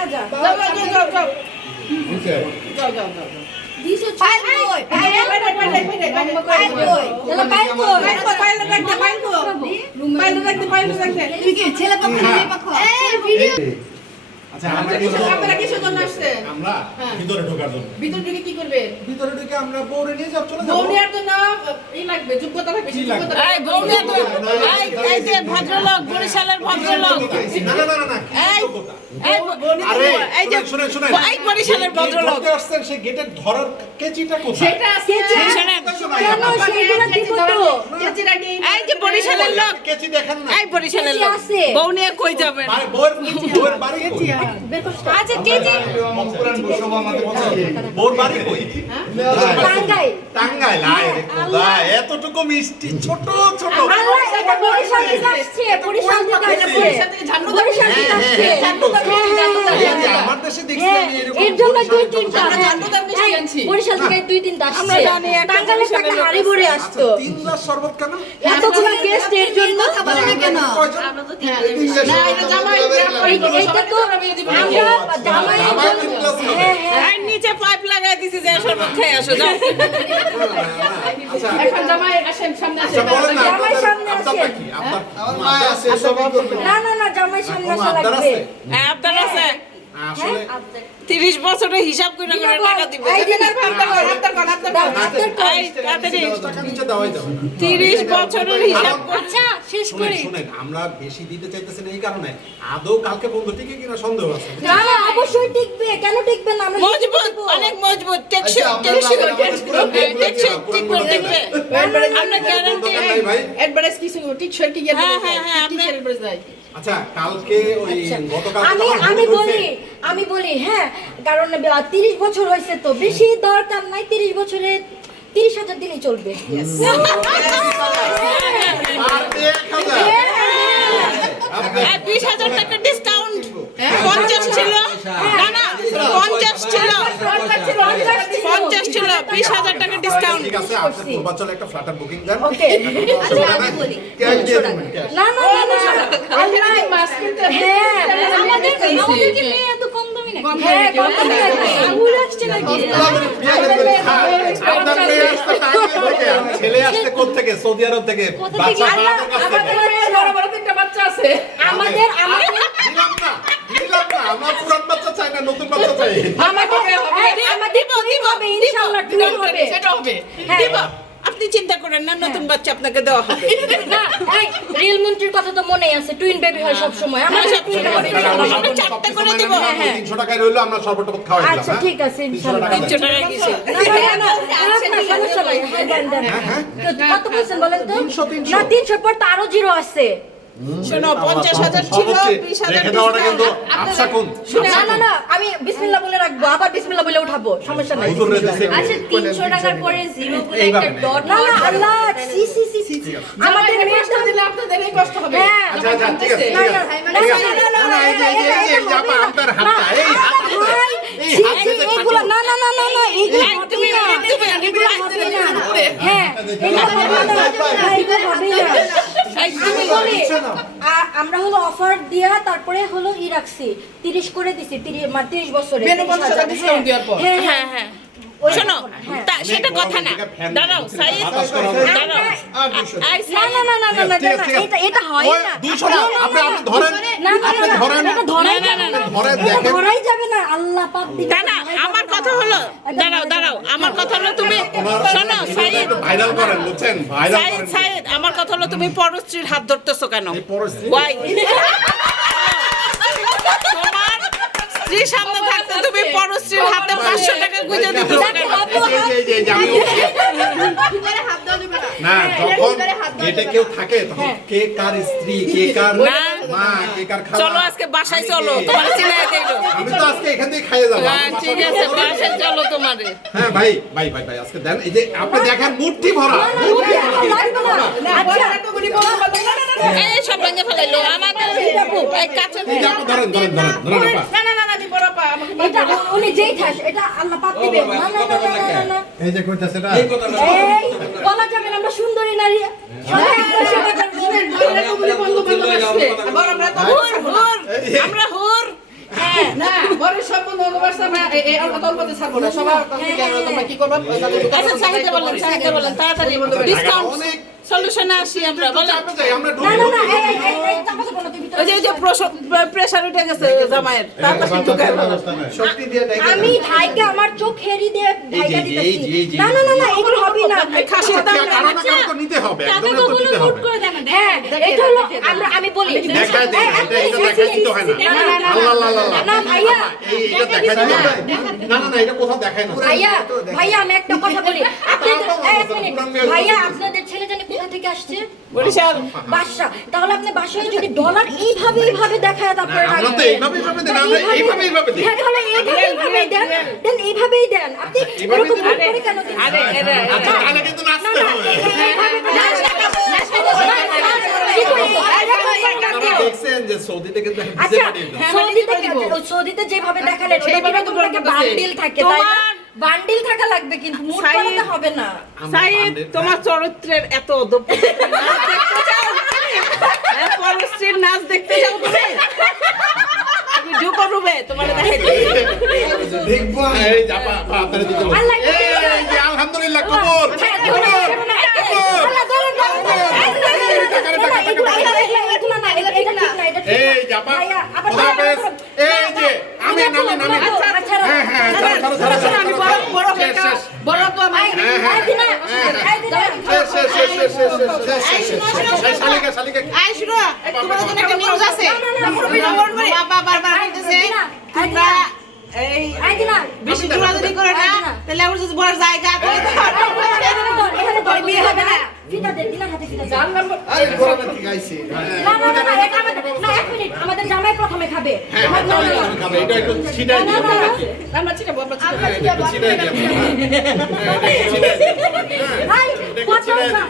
না যাও, যাও, যাও, যাও, যাও, যাও, যাও, যাও। আচ্ছা হ্যাঁ। ভদ্রলোক বরিশালের ভদ্রলোক না না না এতটুকু মিষ্টি ছোট ছোট। আমার দেশে দেখছি হ্যাঁ, আমি এরকম এর জন্য দুই তিনটা আমরা হ্যাঁ। জান্নাতের মিষ্টি এই, আনছি। বরিশাল থেকে দুই তিনটা আমরা জানি একটা টাকা হাড়ি ভরে আসতো। আচ্ছা, তিন গ্লাস শরবত কেন? এতগুলো গেস্ট এর জন্য? কথা বলে না কেন? কয়জন? না এটা জামাই এইটা তো আমরা জামাই জামাই তিন গ্লাস খাবে। হ্যাঁ হ্যাঁ নিচে পাইপ লাগাই দিছি যে শরবত খেয়ে আসো যাও। আচ্ছা। এখন জামাই আসেন সামনে আচ্ছা আসেন জামাই সামনে আসেন। আপনার মা আছে সবাই না না না আবদার আছে? হ্যাঁ আছে। আসলে তিরিশ বছরের হিসাব করে করে টাকা দিবে। টাকা। তিরিশ বছরের হিসাব আচ্ছা। শেষ শুনেন শুনেন আমরা বেশি দিতে চাইতেছি না এই কারণে। আদৌ কালকে বন্ধু টিকে কিনা সন্দেহ আছে? না অবশ্যই টিকবে। কেন টিকবে না? আমরা মজবুত অনেক মজবুত। টেকসই আচ্ছা, টেকসই টেকসই ঠিক করে আমরা গ্যারান্টি অ্যাডভার্টাইজ কিছু ঠিক সর হ্যাঁ, হ্যাঁ, হ্যাঁ, আচ্ছা কালকে ওই গতকাল আমি আমি বলি আমি বলি হ্যাঁ কারণ তিরিশ বছর হয়েছে তো বেশি দরকার নাই তিরিশ বছরে তিরিশ হাজার দিনই চলবে। আর এক হাজার। এই বিশ হাজার টাকা ডিসকাউন্ট পঞ্চাশ ছিল। না না পঞ্চাশ ছিল। পঞ্চাশ ছিল বিশ হাজার টাকা ডিসকাউন্ট ঠিক আছে একটা ফ্ল্যাটের বুকিং দেন। ওকে আচ্ছা আমি বলি ক্যাশ দিয়ে দেবেন ক্যাশ না না ছেলে আসতে কোথা থেকে? সৌদি আরব থেকে? বাচ্চা আছে। আমাদের আমাদের নিলাম না নিলাম না আমার পুরান বাচ্চা চাই না নতুন বাচ্চা চাই। আমাদের এই, আমাদের টুইন হবে ইনশাআল্লাহ হবে। সেটা হবে। হ্যাঁ। দিব আপনি চিন্তা করেন না নতুন বাচ্চা আপনাকে দেওয়া হবে না এই রিয়েল মন্ত্রীর কথা তো মনেই আছে টুইন বেবি হয় সব সময় আমরা সব আমরা চারটা করে দেব হ্যাঁ, হ্যাঁ। তিনশো রইল আমরা সর্বটা খাওয়াই দিলাম আচ্ছা হ্যাঁ? ঠিক আছে ইনশাআল্লাহ টাকা তিনশো টাকা কিছু। হ্যাঁ, কত বলছেন বলেন তো? 300 300 না, তিনশোর পর তো আরও জিরো আছে। শোনো পঞ্চাশ হাজার ছিল সর্বোচ্চ বিশ হাজার রেখে কিন্তু কোন না, না, না, আমি বিসমিল্লাহ বলে রাখব, আবার বিসমিল্লাহ বলে উঠাবো, সমস্যা নাই। আচ্ছা তিনশো টাকার পরে জিরো বলে একটা ডট না, না, Allah, C, C, C, C. আমাদের কষ্ট দিলে আপনাদের এই কষ্ট হবে হ্যাঁ। আচ্ছা আচ্ছা ঠিক আছে না, না, এই এই এই আপা, আপনার হাতটা, এই এই, তুমি। হ্যাঁ, হবে না। হ্যাঁ, এগুলো হবে না। এই, আমি বলি, আ- আমরা হলো অফার দিয়া তারপরে হলো ই রাখছি। তিরিশ করে দিছি তিরিশ মানে বছরে। হ্যাঁ হ্যাঁ হ্যাঁ হ্যাঁ। ওই- শোনো হ্যাঁ। সেটা কথা না। দাঁড়াও সাইদ দাঁড়াও এই না না না না না না ঠিক আছে। এটা এটা হয় না। 200 না, আপনি আপনি ধরেন না না আপনি না ধরেন এটা ধরাই না, না, না, না। ধরাই যাবে না আল্লাহ পাক দিবে না আমার কথা হলো দাঁড়াও দাঁড়াও আমার কথা হলো তুমি শোনো সাইদ ভাইরাল করেন বুঝছেন? ভাইরাল সাইদ সাইদ আমার কথা হলো তুমি পরস্ত্রীর হাত ধরতেছো কেন? পরস্ত্রী? ওয়াই স্ত্রীর সামনে থাকতে তুমি পরস্ত্রীর হাতে পাঁচশো টাকা গুঁজে যাবে না যখন গেটে কেউ থাকে তখন কে কার স্ত্রী কে কার মা কে কার খালা চলো আজকে বাসায় চলো তোমার চিনাই দিলো আমি তো আজকে এখান থেকে খাইয়ে যাব হ্যাঁ ঠিক আছে বাসায় চলো তোমারে হ্যাঁ ভাই ভাই ভাই ভাই আজকে দেন এই যে আপনি দেখেন মুঠি ভরা মুঠি ভরা। না এই সব ভেঙে ফেলাইলো আমাদের এই কাছে ধরেন ধরেন ধরেন। না না না এটা উনি যেই থাস এটা আল্লাহ পাক দিবে না না না না না না এই যে কইতাছে এটা এই বলা যাবে না আমরা সুন্দরী নারী। সবাই একটা সেবা করব। বড় একটা করে বলব বলব আবার আমরা তো হুর হুর আমরা হুর। হ্যাঁ হ্যাঁ না বড় সব বন্ধু অবস্থা আমরা এই এই অল্প অল্পতে ছাড়বো না। সবার তোমরা কি করবা? আচ্ছা চাহিদা বলেন চাহিদা বলেন তাড়াতাড়ি ডিসকাউন্ট অনেক সলিউশনে আসি আমরা বলেন ওই যে ওই যে প্রেসার উঠে গেছে জামাইয়ের শক্তি দিয়ে আমি ঢাইকে আমার চোখ হেরি দিয়ে ঢাইকা দিতেছি না না না না এগুলো হবে না খাসি দাম তো নিতে হবে একদম তো নিতে হবে হ্যাঁ এটা হলো আমরা আমি বলি দেখা এটা এটা দেখা দিতে হয় না আল্লাহ আল্লাহ না ভাইয়া এটা দেখা দিতে হয় না না না এটা কোথাও দেখায় না ভাইয়া ভাইয়া আমি একটা কথা বলি আপনি এক মিনিট ভাইয়া আপনাদের থেকে আসছে? বরিশাল বাসা তাহলে আপনি বাসায় যদি ডলার এইভাবে এইভাবে দেখায় তারপরে আমরা তো এইভাবে এইভাবে দেন, আমরা এইভাবে এইভাবে দিই। হ্যাঁ তাহলে এইভাবে এইভাবেই দেন। দেন এইভাবেই দেন। আপনি এরকম করে কেন দিচ্ছেন? আরে আচ্ছা তাহলে কিন্তু নাচতে হবে? দেখছেন যে সৌদিতে কিন্তু আচ্ছা যেভাবে দেখালেন সেইভাবে কীরকম তো থাকে বান্ডিল থাকে তাই না? বান্ডিল থাকা লাগবে কিন্তু মুড করাতে হবে না। সাইদ তোমার চরিত্রের এত অদপ নাচ দেখতে চাও হ্যাঁ, পরশ্রীর নাচ দেখতে চাও তুমি। ঢুকো রুবে তোমার দেখব এই আপনারা দিতে আলহামদুলিল্লাহ কবুল। বেশি দৌড়াদৌড়ি করে না তাহলে আমার যদি বলার জায়গা বিয়ে হবে না আমাদের জামাই প্রথমে খাবে আমরা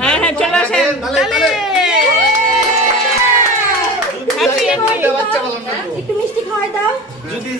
হ্যাঁ হ্যাঁ চলে আসেন। একটু মিষ্টি খাওয়াই দাও। যদি